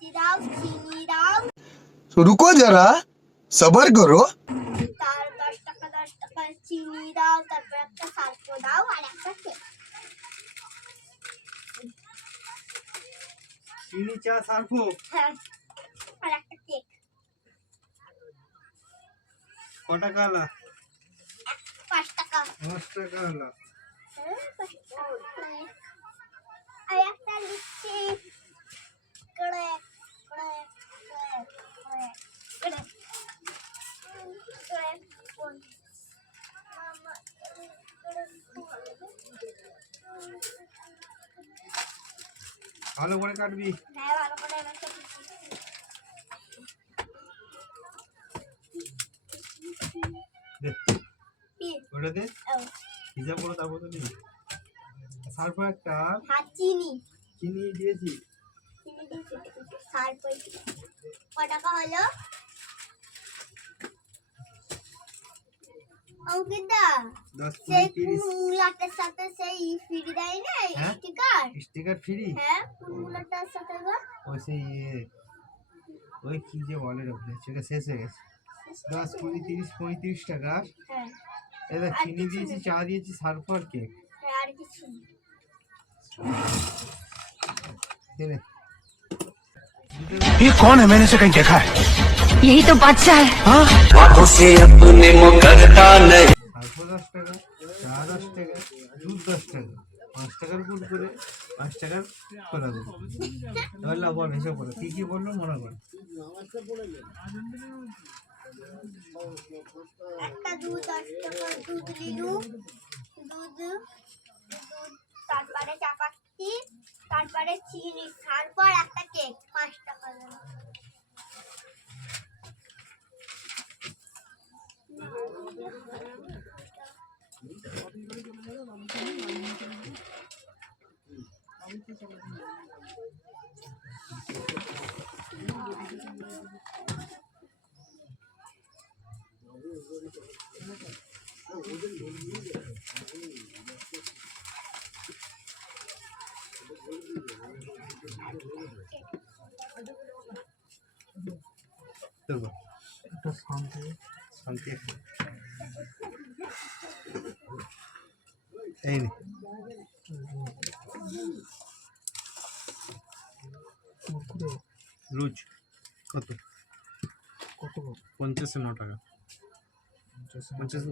মিষ্টি দাও, চিনি দাও। रुको जरा सबर करो। তার 10 টাকা চিনি দাও, তারপর একটা সার্ফ দাও আর একটা কেক। চিনি চা সার্ফ হ্যাঁ, আর একটা কেক। কত টাকা হলো? 5 টাকা। 5 টাকা হলো। হ্যাঁ, 5 টাকা। আর একটা লিচি। Crack crack crack crack crack crack কোন মামা ভালো করে কাটবি। হ্যাঁ, ভালো করে এবার কেটেছি। দে কি? ওটা দে, ও, হিসাব করে তারপর তো দিবি। সার্ফ একটা হ্যাঁ, চিনি চিনি দিয়েছি। চিনি দিয়েছি, সার্ফ হয়েছে। কত টাকা হলো? অঙ্কিতা, 10 সেই 20 30 কুমড়াটার সাথে সেই ফ্রি দেয় না হ্যাঁ? স্টিকার? Sticker free. হ্যাঁ, কুমড়াটার সাথে গো। ওই সেই ওই কি যে বলে রে, সেটা শেষ হয়ে গেছে। 10 20 30 35 টাকা। হ্যাঁ, এবার আর চিনি কিছু দিয়েছি, নেই। চা দিয়েছি, সার্ফ আর কেক। হ্যাঁ, আর কিছু নেই। দে নে। ये कौन है? मैंने इसे कहीं देखा है। यही तो बादशाह है। हाथों से अपने मुकरता नहीं। সার্ফ 10 টাকা, চা 10 টাকা, দুধ 10 টাকা, 5 টাকার কুরকুরে, 5 টাকার কলা গুঁড়ো। তাহলে বল হিসাব করো কি কি বললো মনে কর। একটা দুধ 10 টাকা দুধ নিলু, দুধ দুধ, তারপরে চাপাতি, তারপরে চিনি, তারপর একটা কেক 5 টাকা দিল। দেখো এটা শান্তি শান্তি একটা। এই নে রুজ কত? 50 9 টাকা। 50